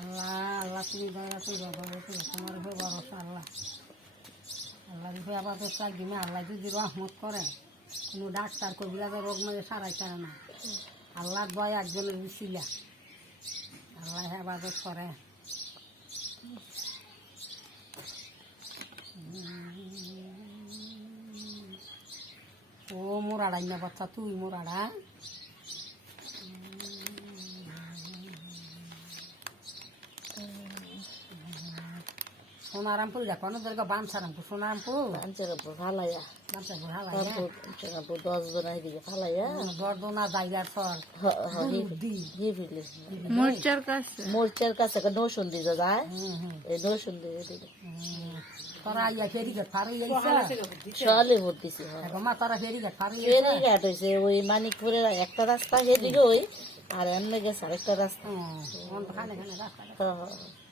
আল্লাহ আল্লাহ তুমি দয়া করে তোমার উপর ভরসা আল্লাহ আল্লাহর উপরে আপাতত চাকরি আল্লাহ যদি রহমত করে কোনো ডাক্তার কবিরাজের রোগ মানে সারাই পারে না আল্লাহর দয়া একজনের বিছিলা আল্লাহ হেফাজত করে ও মোর আড়াই না বাচ্চা তুই মোর আড়া সোনারামপুর দেখো না তোর বানসারামপুর সোনারামপুর বাঞ্চারামপুর ফালাইয়া বানসারামপুর হালাইয়া বাঞ্চারামপুর 10 জন এদিকে ফালাইয়া বর্ধনা জায়গার সর মোর্চার কাছে একটা নৌসুন দিয়ে যায় এই নৌসুন দিয়ে এদিকে তোরা ইয়া ফেরিঘাট পার হয়ে সকালে ভোট দিছি মা তোরা ফেরিঘাট পার হয়ে ফেরিঘাট হয়েছে ওই মানিকপুরের একটা রাস্তা সেদিকে ওই আর এমনি গেছে আরেকটা রাস্তা খানে খানে রাস্তা হ্যাঁ